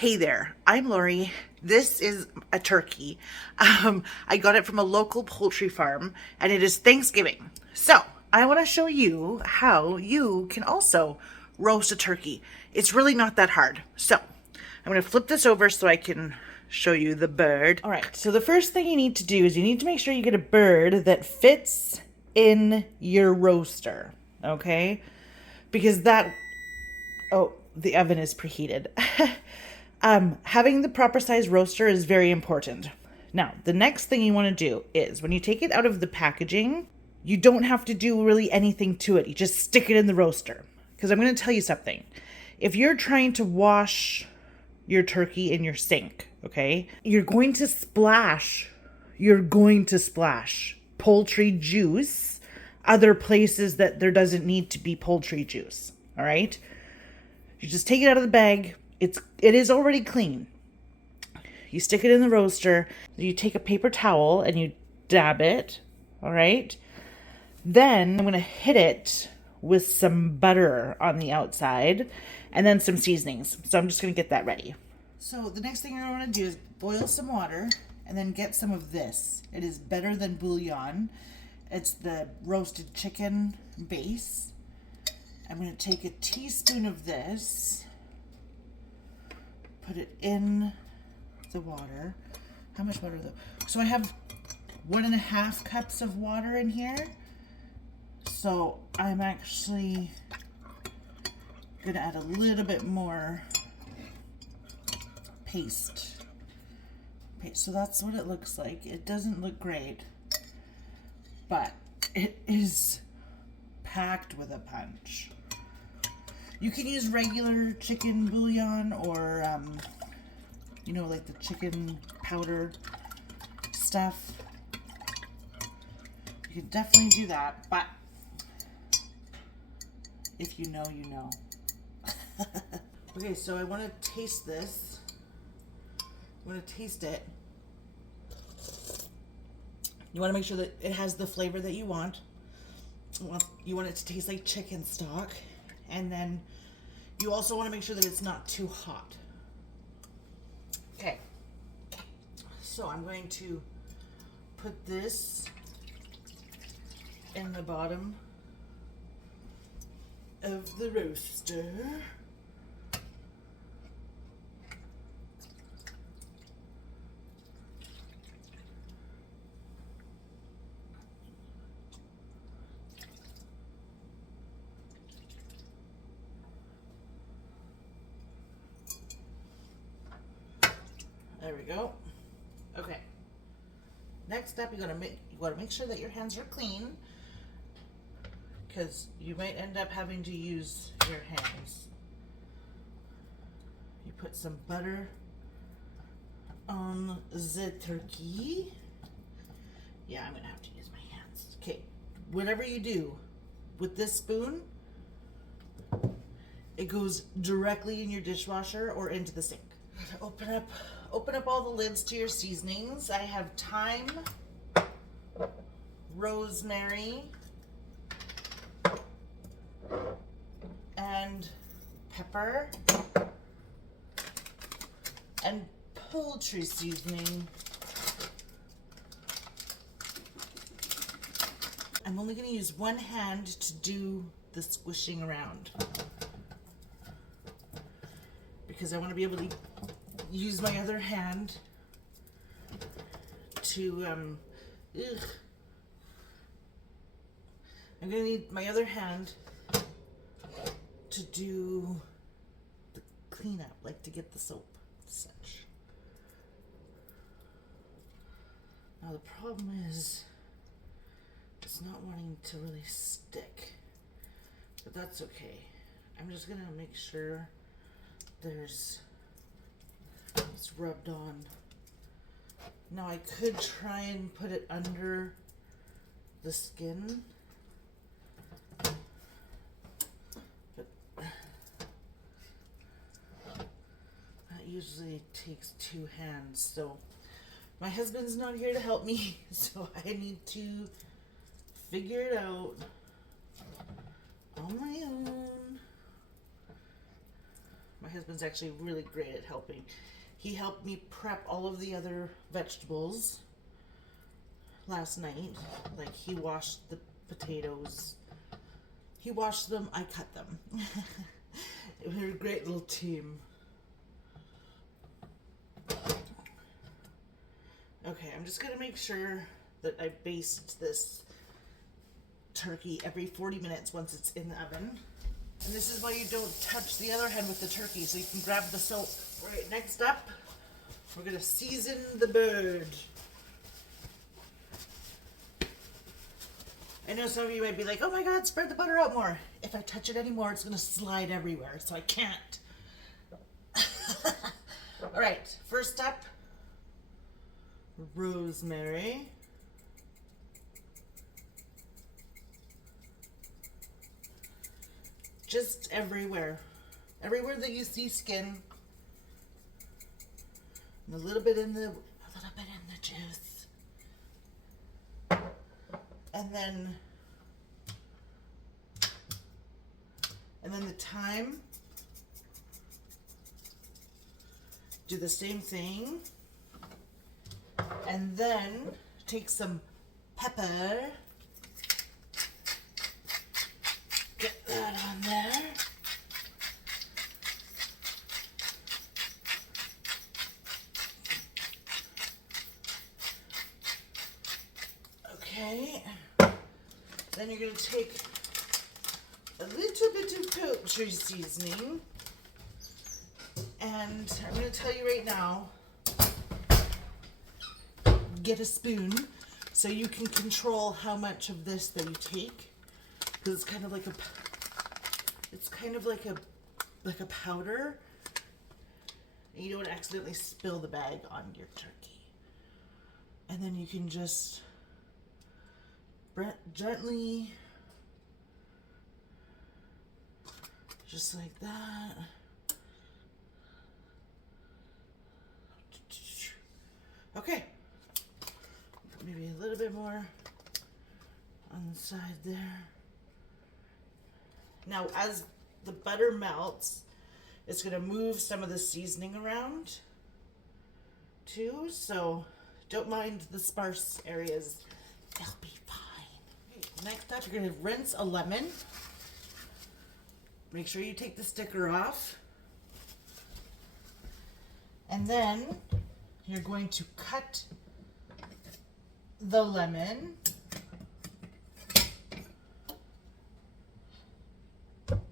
Hey there, I'm Lori. This is a turkey. I got it from a local poultry farm and it is Thanksgiving. So I want to show you how you can also roast a turkey. It's really not that hard. So I'm going to flip this over so I can show you the bird. All right, so the first thing you need to do is you need to make sure you get a bird that fits in your roaster, okay? Because the oven is preheated. Having the proper size roaster is very important. Now, the next thing you want to do is when you take it out of the packaging, you don't have to do really anything to it. You just stick it in the roaster. Because I'm going to tell you something. If you're trying to wash your turkey in your sink, okay, you're going to splash poultry juice other places that there doesn't need to be poultry juice. All right. You just take it out of the bag. It is already clean. You stick it in the roaster. You take a paper towel and you dab it. All right. Then I'm going to hit it with some butter on the outside and then some seasonings. So I'm just going to get that ready. So the next thing you're going to want to do is boil some water and then get some of this. It is better than bouillon. It's the roasted chicken base. I'm going to take a teaspoon of this, put it in the water. How much water though? So I have 1.5 cups of water in here. So I'm actually going to add a little bit more paste. So that's what it looks like. It doesn't look great, but it is packed with a punch. You can use regular chicken bouillon or, like the chicken powder stuff. You can definitely do that, but if you know, you know. Okay, so I want to taste this. I want to taste it. You want to make sure that it has the flavor that you want. You want it to taste like chicken stock. And then you also want to make sure that it's not too hot. Okay. So I'm going to put this in the bottom of the roaster. There we go. Okay. Next up, you gotta make sure that your hands are clean, because you might end up having to use your hands. You put some butter on the turkey. Yeah, I'm gonna have to use my hands. Okay. Whatever you do with this spoon, it goes directly in your dishwasher or into the sink. Open up all the lids to your seasonings. I have thyme, rosemary, and pepper, and poultry seasoning. I'm only going to use one hand to do the squishing around, because I want to be able to use my other hand to, I'm going to need my other hand to do the cleanup, like to get the soap, such. Now the problem is, it's not wanting to really stick, but that's okay. I'm just going to make sure it's rubbed on. Now I could try and put it under the skin, but that usually takes 2 hands. So my husband's not here to help me, so I need to figure it out on my own. My My husband's actually really great at helping. He helped me prep all of the other vegetables last night. Like, he washed the potatoes. He washed them, I cut them. We're a great little team. Okay, I'm just gonna make sure that I baste this turkey every 40 minutes once it's in the oven. And this is why you don't touch the other hand with the turkey, so you can grab the soap. Right, next up, we're gonna season the bird. I know some of you might be like, oh my God, spread the butter out more. If I touch it anymore, it's gonna slide everywhere, so I can't. All right, first up, rosemary. Just everywhere. Everywhere that you see skin. And a little bit in the juice. And then the thyme. Do the same thing. And then take some pepper. Get that on there. Okay. Then you're going to take a little bit of poultry seasoning. And I'm going to tell you right now, get a spoon so you can control how much of this that you take. Because it's kind of like a powder. And you don't accidentally spill the bag on your turkey. And then you can just gently, just like that. Okay. Maybe a little bit more on the side there. Now, as the butter melts, it's going to move some of the seasoning around too, so don't mind the sparse areas. They'll be fine. Okay, next up, you're going to rinse a lemon. Make sure you take the sticker off. And then you're going to cut the lemon.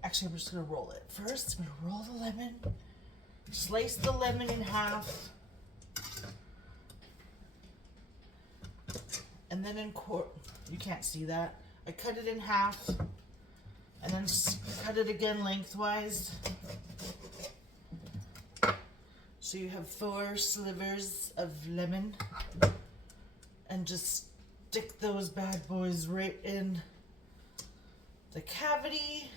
Actually, I'm just going to roll it. First, I'm going to roll the lemon, slice the lemon in half, and then you can't see that. I cut it in half, and then cut it again lengthwise. So you have 4 slivers of lemon, and just stick those bad boys right in the cavity.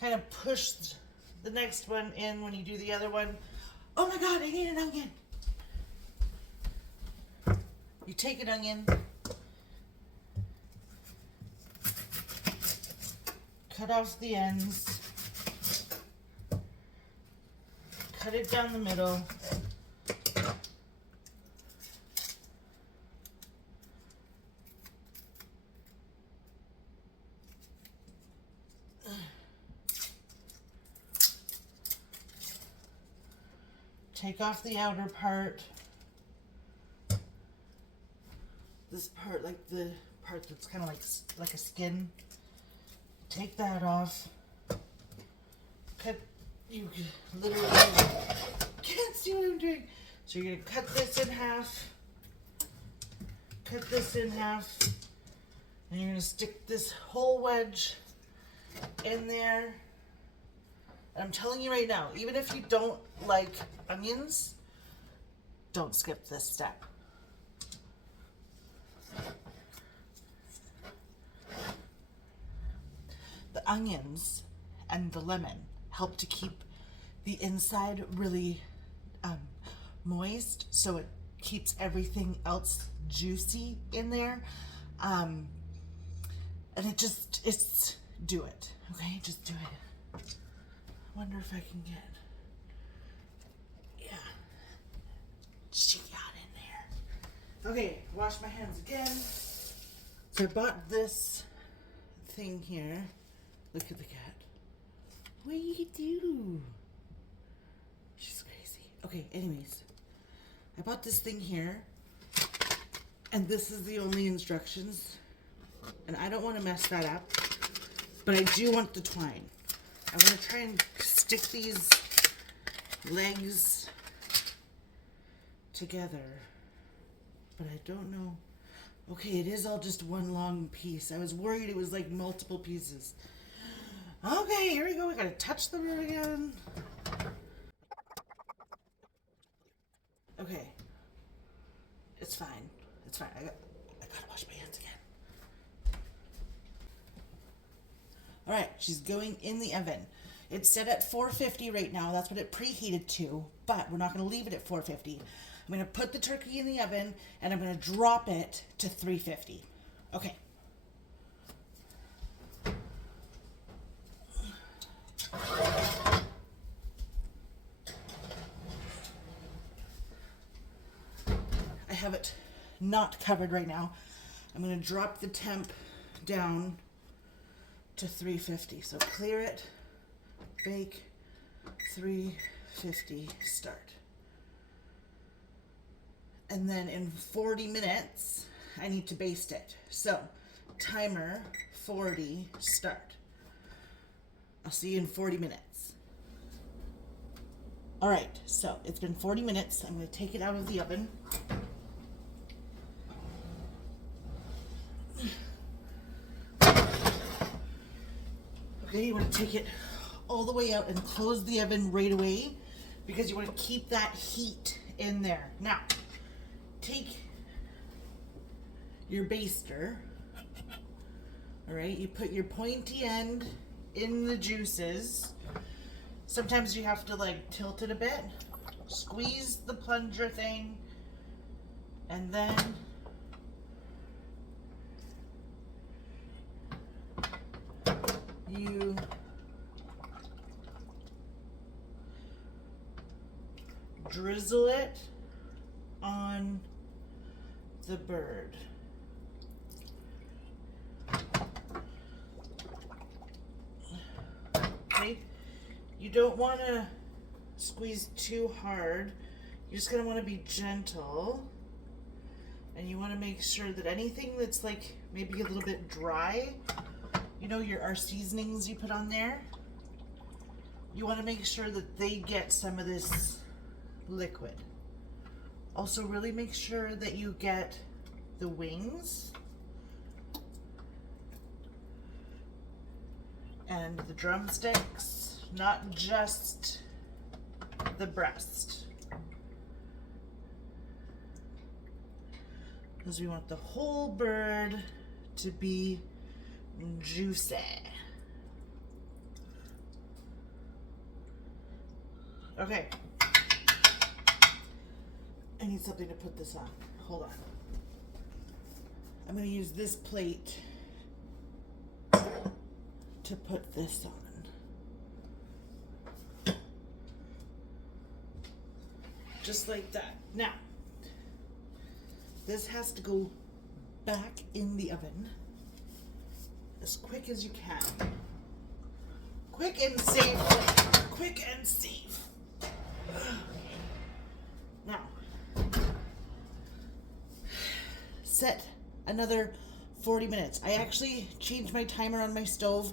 Kind of push the next one in when you do the other one. Oh my God, I need an onion. You take an onion, cut off the ends, cut it down the middle. Take off the outer part. This part, like the part that's kind of like a skin. Take that off. Cut. You literally can't see what I'm doing. So you're gonna cut this in half. Cut this in half. And you're gonna stick this whole wedge in there. I'm telling you right now, even if you don't like onions, don't skip this step. The onions and the lemon help to keep the inside really moist, so it keeps everything else juicy in there. And do it, okay? Just do it. Wonder if I can get, yeah, she got in there. Okay, wash my hands again. So I bought this thing here. Look at the cat. What do you do? She's crazy. Okay, anyways, I bought this thing here, and this is the only instructions, and I don't want to mess that up, but I do want the twine. I'm going to try and stick these legs together, but I don't know. Okay, it is all just one long piece. I was worried it was like multiple pieces. Okay, here we go. We gotta touch the bird again. Okay. It's fine. It's fine. I gotta wash my hands again. Alright, she's going in the oven. It's set at 450 right now. That's what it preheated to, but we're not gonna leave it at 450. I'm going to put the turkey in the oven and I'm going to drop it to 350. Okay. I have it not covered right now. I'm going to drop the temp down to 350. So clear it, bake, 350, start. And then in 40 minutes, I need to baste it. So, timer, 40, start. I'll see you in 40 minutes. All right, so it's been 40 minutes. I'm going to take it out of the oven. Okay, you want to take it all the way out and close the oven right away because you want to keep that heat in there. Now, take your baster, all right, you put your pointy end in the juices. Sometimes you have to like tilt it a bit, squeeze the plunger thing, and then you drizzle it on the bird. Okay, you don't want to squeeze too hard. You're just going to want to be gentle, and you want to make sure that anything that's like maybe a little bit dry, you know, our seasonings you put on there, you want to make sure that they get some of this liquid. Also, really make sure that you get the wings and the drumsticks, not just the breast. Because we want the whole bird to be juicy. Okay. I need something to put this on. Hold on. I'm going to use this plate to put this on. Just like that. Now, this has to go back in the oven as quick as you can. Quick and safe. Quick and safe. Now, set another 40 minutes. I actually changed my timer on my stove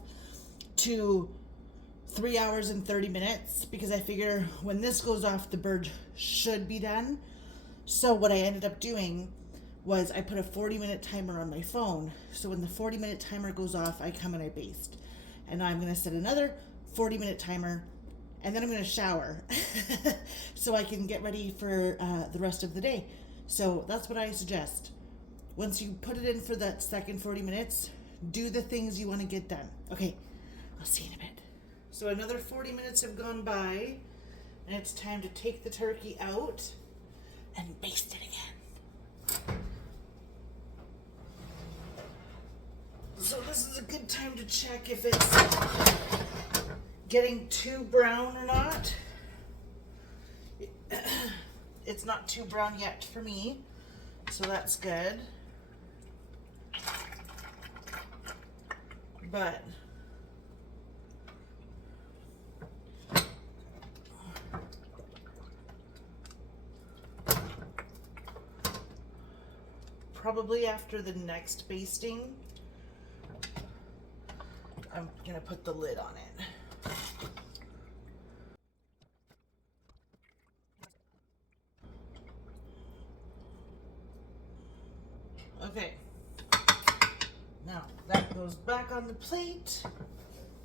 to 3 hours and 30 minutes because I figure when this goes off, the bird should be done. So what I ended up doing was I put a 40-minute timer on my phone. So when the 40-minute timer goes off, I come and I baste. And now I'm going to set another 40-minute timer, and then I'm going to shower so I can get ready for the rest of the day. So that's what I suggest. Once you put it in for that second 40 minutes, do the things you want to get done. Okay, I'll see you in a bit. So another 40 minutes have gone by, and it's time to take the turkey out and baste it again. So this is a good time to check if it's getting too brown or not. It's not too brown yet for me, so that's good. But probably after the next basting, I'm gonna put the lid on it. Okay, now that goes back on the plate.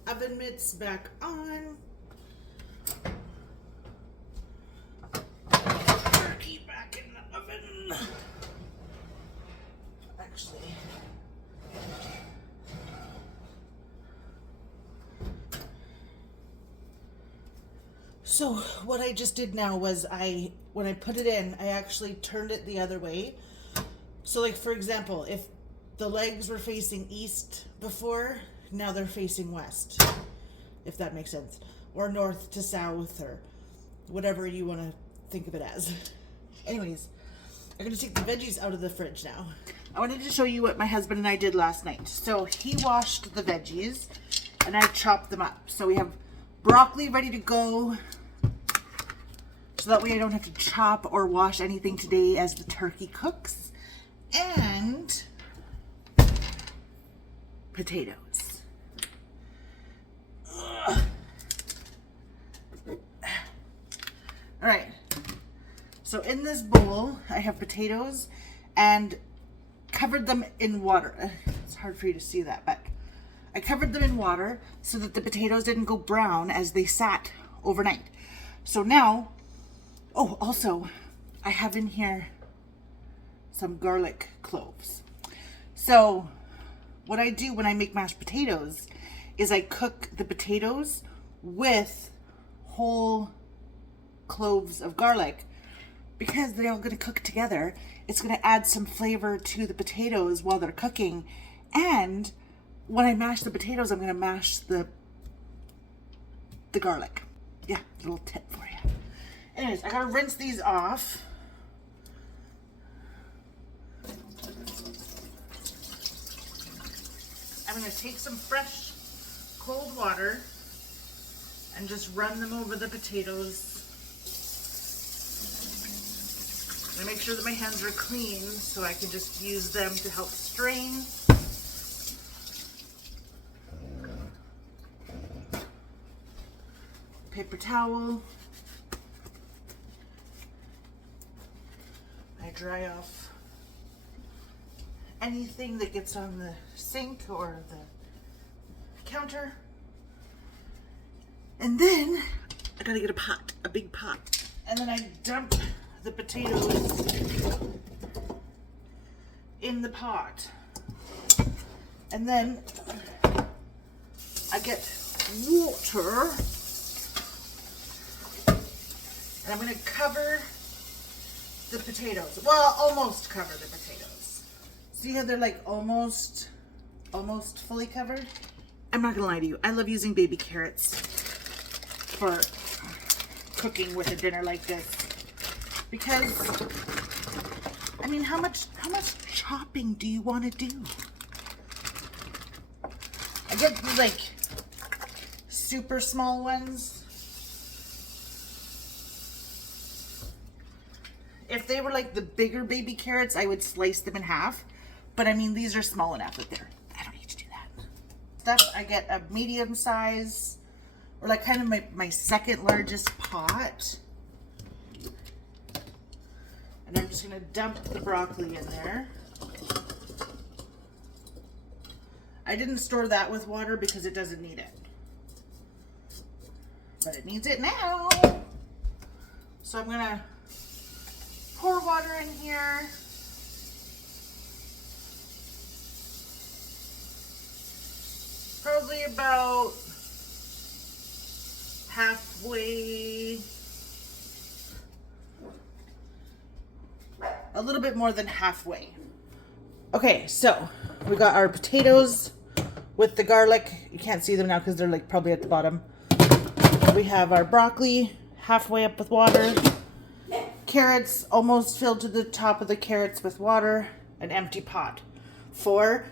Oven mitts back on. Turkey back in the oven. Actually, so what I just did now was when I put it in, I actually turned it the other way. So like, for example, if the legs were facing east before, now they're facing west, if that makes sense, or north to south, or whatever you want to think of it as. Anyways, I'm going to take the veggies out of the fridge now. I wanted to show you what my husband and I did last night. So he washed the veggies and I chopped them up. So we have broccoli ready to go, so that way I don't have to chop or wash anything today as the turkey cooks. And potatoes. All right. So in this bowl, I have potatoes and covered them in water. It's hard for you to see that, but I covered them in water so that the potatoes didn't go brown as they sat overnight. So now, oh, also, I have in here some garlic cloves. So what I do when I make mashed potatoes is I cook the potatoes with whole cloves of garlic, because they're all going to cook together. It's going to add some flavor to the potatoes while they're cooking. And when I mash the potatoes, I'm going to mash the garlic. Yeah, little tip for you. Anyways, I got to rinse these off. I'm going to take some fresh cold water and just run them over the potatoes. I make sure that my hands are clean so I can just use them to help strain. Paper towel. I dry off anything that gets on the sink or the counter. And then I gotta get a pot, a big pot. And then I dump the potatoes in the pot. And then I get water. And I'm gonna cover the potatoes. Well, almost cover the potatoes. See how they're like almost fully covered? I'm not gonna lie to you, I love using baby carrots for cooking with a dinner like this. Because, I mean, how much chopping do you want to do? I get these like super small ones. If they were like the bigger baby carrots, I would slice them in half. But I mean, these are small enough that I don't need to do that. I get a medium size, or like kind of my second largest pot. And I'm just gonna dump the broccoli in there. I didn't store that with water because it doesn't need it. But it needs it now. So I'm gonna pour water in here. Probably about halfway, a little bit more than halfway. Okay, so we got our potatoes with the garlic. You can't see them now because they're like probably at the bottom. we have our broccoli halfway up with water, carrots almost filled to the top of the carrots with water, an empty pot for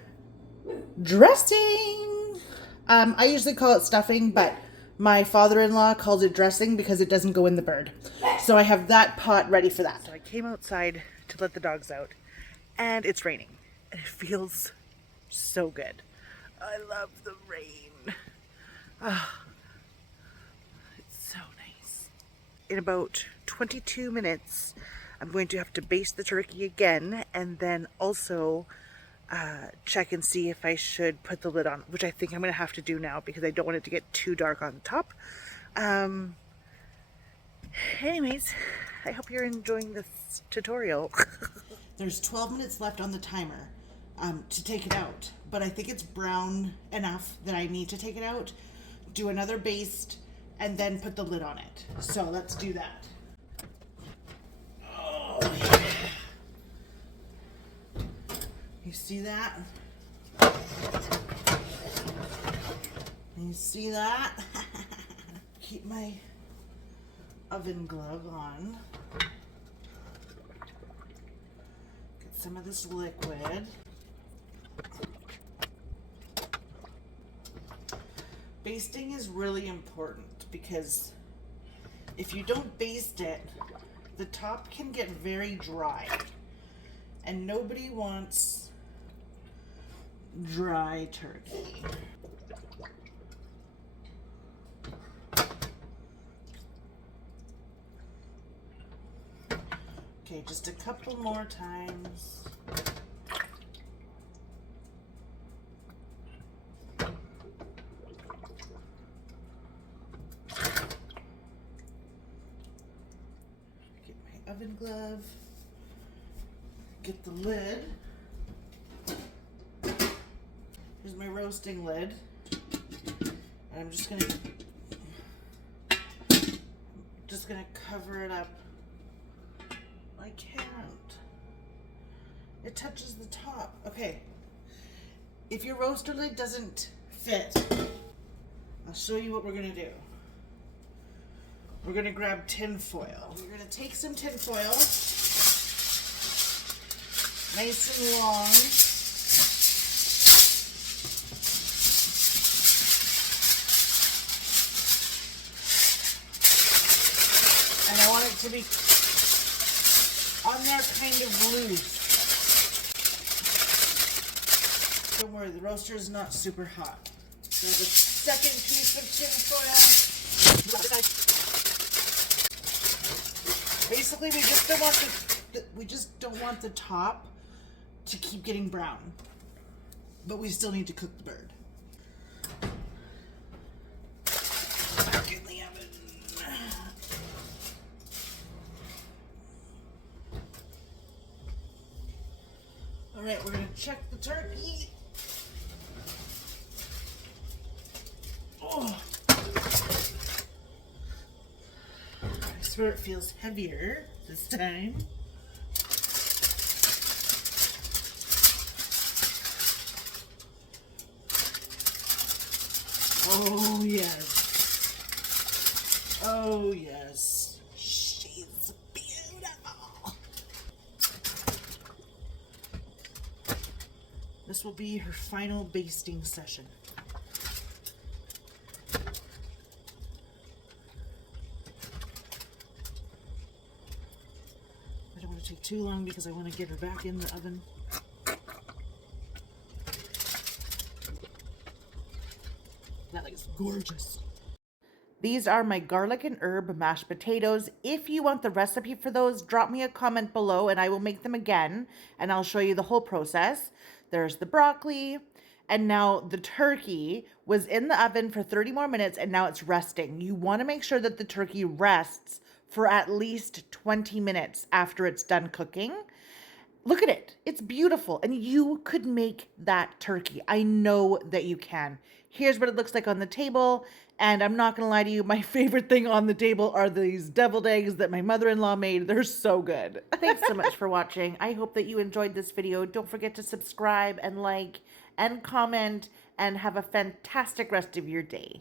dressing. I usually call it stuffing, but my father-in-law calls it dressing because it doesn't go in the bird. So I have that pot ready for that. So I came outside to let the dogs out, and it's raining, and it feels so good. I love the rain. Ah, it's so nice. In about 22 minutes, I'm going to have to baste the turkey again, and then also check and see if I should put the lid on, which I think I'm going to have to do now because I don't want it to get too dark on the top. Anyways, I hope you're enjoying this tutorial. There's 12 minutes left on the timer to take it out, but I think it's brown enough that I need to take it out, do another baste, and then put the lid on it. So let's do that. Oh, yeah. You see that? You see that? Keep my oven glove on. Get some of this liquid. Basting is really important because if you don't baste it, the top can get very dry, and nobody wants dry turkey. Okay, just a couple more times. Get my oven glove. Get the lid. Here's my roasting lid. And I'm just gonna cover it up. I can't. It touches the top. Okay. If your roaster lid doesn't fit, I'll show you what we're gonna do. We're gonna grab tin foil. We're gonna take some tin foil, nice and long. And I want it to be on there kind of loose. Don't worry, the roaster is not super hot. Grab a second piece of tin foil. Basically, we just don't want the top to keep getting brown, but we still need to cook the bird. Back in the oven. All right, we're gonna check the turkey. Oh, I swear it feels heavier this time. Oh yes. Oh yes. She's beautiful. This will be her final basting session. I don't want to take too long because I want to get her back in the oven. That looks gorgeous. These are my garlic and herb mashed potatoes. If you want the recipe for those, drop me a comment below and I will make them again and I'll show you the whole process. There's the broccoli, and now the turkey was in the oven for 30 more minutes and now it's resting. You want to make sure that the turkey rests for at least 20 minutes after it's done cooking. Look at it. It's beautiful. And you could make that turkey. I know that you can. Here's what it looks like on the table. And I'm not going to lie to you, my favorite thing on the table are these deviled eggs that my mother-in-law made. They're so good. Thanks so much for watching. I hope that you enjoyed this video. Don't forget to subscribe and like and comment and have a fantastic rest of your day.